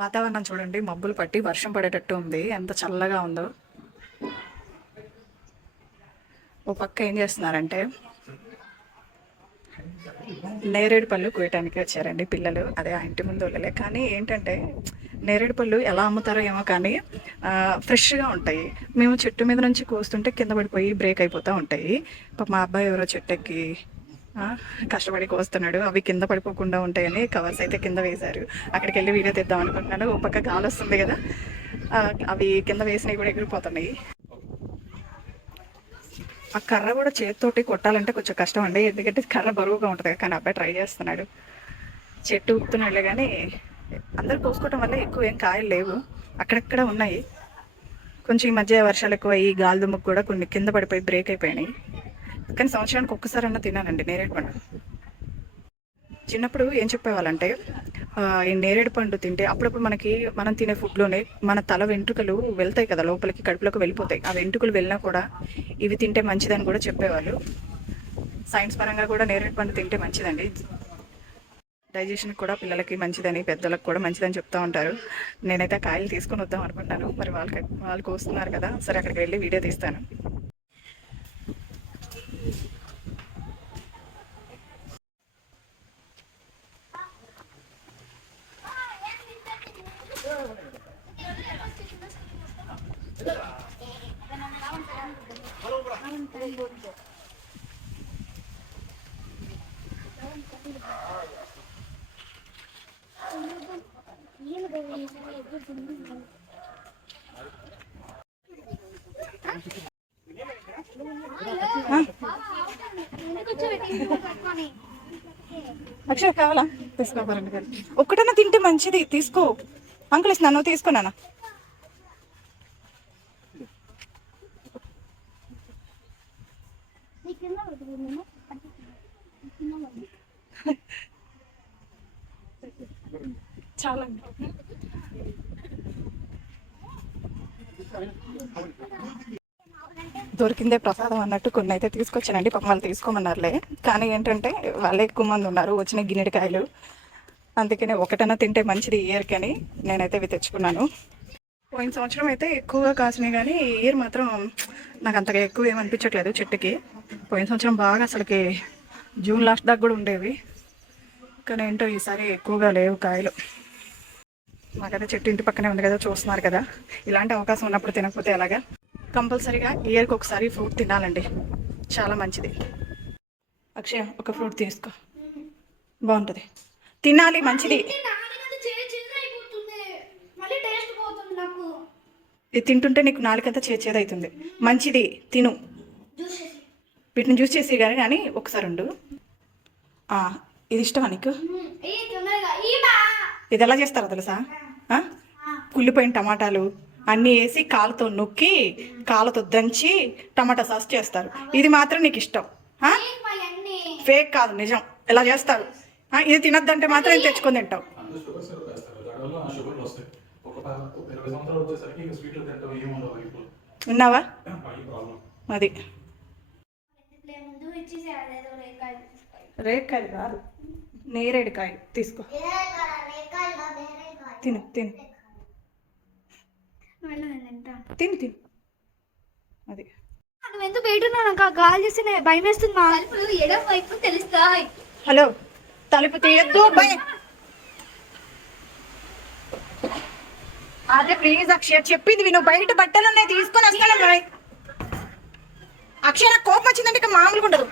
వాతావరణం చూడండి, మబ్బులు పట్టి వర్షం పడేటట్టు ఉంది. ఎంత చల్లగా ఉందో. ఓ పక్క ఏం చేస్తున్నారంటే నేరేడు పళ్ళు కోయటానికి వచ్చారండి పిల్లలు. అదే ఆ ఇంటి ముందు వాళ్ళలే. కానీ ఏంటంటే నేరేడు పళ్ళు ఎలా అమ్ముతారో ఏమో కానీ ఫ్రెష్గా ఉంటాయి. మేము చెట్టు మీద నుంచి కోస్తుంటే కింద పడిపోయి బ్రేక్ అయిపోతూ ఉంటాయి. మా అబ్బాయి ఎవరో చెట్టెక్కి కష్టపడి కోస్తున్నాడు. అవి కింద పడిపోకుండా ఉంటాయని కవర్స్ అయితే కింద వేశారు. అక్కడికి వెళ్ళి వీడియో తీద్దాం అనుకుంటున్నాను. ఒక పక్క గాలి వస్తుంది కదా, అవి కింద వేసినవి కూడా ఎగిరిపోతున్నాయి. ఆ కర్ర కూడా చేతితోటి కొట్టాలంటే కొంచెం కష్టం అండి, ఎందుకంటే కర్ర బరువుగా ఉంటుంది. కానీ అబ్బాయి ట్రై చేస్తున్నాడు, చెట్టు ఊపుతున్నాడులే. కానీ అందరు కోసుకోవటం వల్ల ఎక్కువ ఏం కాయలు లేవు, అక్కడక్కడ ఉన్నాయి. కొంచెం ఈ మధ్య వర్షాలు ఎక్కువ ఈ గాలి దుమ్ముకు కూడా కొన్ని కింద పడిపోయి బ్రేక్ అయిపోయినాయి. కానీ సంవత్సరానికి ఒక్కసారి అన్న తినానండి నేరేడు పండు. చిన్నప్పుడు ఏం చెప్పేవాళ్ళంటే ఈ నేరేడు పండు తింటే అప్పుడప్పుడు మనం తినే ఫుడ్లోనే మన తల వెంట్రుకలు వెళ్తాయి కదా లోపలికి, కడుపులోకి వెళ్ళిపోతాయి. ఆ వెంట్రుకలు వెళ్ళినా కూడా ఇవి తింటే మంచిదని కూడా చెప్పేవాళ్ళు. సైన్స్ పరంగా కూడా నేరేడు పండు తింటే మంచిదండి, డైజెషన్కి కూడా పిల్లలకి మంచిదని, పెద్దలకు కూడా మంచిదని చెప్తూ ఉంటారు. నేనైతే కాయలు తీసుకొని వద్దాం అనుకుంటాను. మరి వాళ్ళకి వస్తున్నారు కదా, సరే అక్కడికి వెళ్ళి వీడియో తీస్తాను. అక్షర కావాలా? తీసుకోవాలండి గారు. ఒక్కటన్నా తింటే మంచిది, తీసుకో. అంకుల్ ఇస్తున్నాను, తీసుకున్నానా? చాలా దొరికిందే ప్రసాదం అన్నట్టు కొన్ని అయితే తీసుకొచ్చానండి. పాపం వాళ్ళు తీసుకోమన్నారులే. కానీ ఏంటంటే వాళ్ళే ఎక్కువ మంది ఉన్నారు, వచ్చిన గిన్నెడికాయలు. అందుకనే ఒకటన్నా తింటే మంచిది ఇయర్కి అని నేనైతే ఇవి తెచ్చుకున్నాను. పోయిన సంవత్సరం అయితే ఎక్కువగా కాసినాయి, కానీ ఈ ఇయర్ మాత్రం నాకు అంతగా ఎక్కువ ఏమనిపించట్లేదు చెట్టుకి. పోయిన సంవత్సరం బాగా అసలుకి జూన్ లాస్ట్ దాకా కూడా ఉండేవి, కానీ ఏంటో ఈసారి ఎక్కువగా లేవు కాయలు. మాకైతే చెట్టు ఇంటి పక్కనే ఉంది కదా, చూస్తున్నారు కదా. ఇలాంటి అవకాశం ఉన్నప్పుడు తినకపోతే ఎలాగా? కంపల్సరీగా ఇయర్కి ఒకసారి ఫ్రూట్ తినాలండి, చాలా మంచిది. అక్షయ ఒక ఫ్రూట్ తీసుకో, బాగుంటుంది, తినాలి, మంచిది. ఇది తింటుంటే నీకు నాలుకంతా చేదు అవుతుంది, మంచిది, తిను. వీటిని జ్యూస్ చేసి కానీ ఒకసారి ఉండు. ఇది ఇష్టమా నీకు? ఇది ఎలా చేస్తారో తెలుసా? కుళ్ళిపోయిన టమాటాలు అన్నీ వేసి కాలుతో నొక్కి కాలుతో దంచి టమాటా సాస్ చేస్తారు. ఇది మాత్రం నీకు ఇష్టం? ఫేక్ కాదు, నిజం. ఎలా చేస్తారు? ఇది తినద్దంటే మాత్రం తెచ్చుకొని తింటావు. విన్నావా? అది రేకాయలు కాదు, నేరేడుకాయలు తీసుకో, తిను తిను తిను తిను. అది నువ్వెందుకు బయట గాలి చేస్తే భయం వేస్తుందా? తెలుస్తాయి. హలో, తలుపు తీయద్దు. అదే ప్లీజ్ అక్షయ, చెప్పింది విను. బయట బట్టలు ఉన్నాయి, తీసుకొని వస్తాను. అక్షయ నాకు కోపం వచ్చిందంటే ఇక మామూలుగా ఉండదు.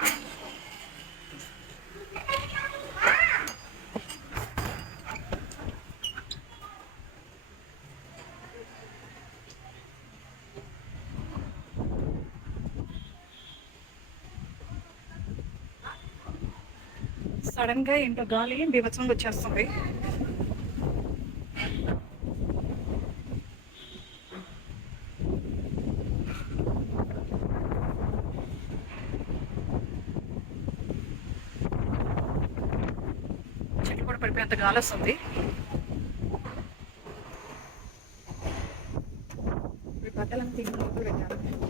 సడన్ గా ఏంటో గాలి బీభత్సంగా వచ్చేస్తుంది. చెట్లు కూడా పడిపోయేంత గాలి వస్తుంది. బట్టలను తిరిగి పెట్టాలి.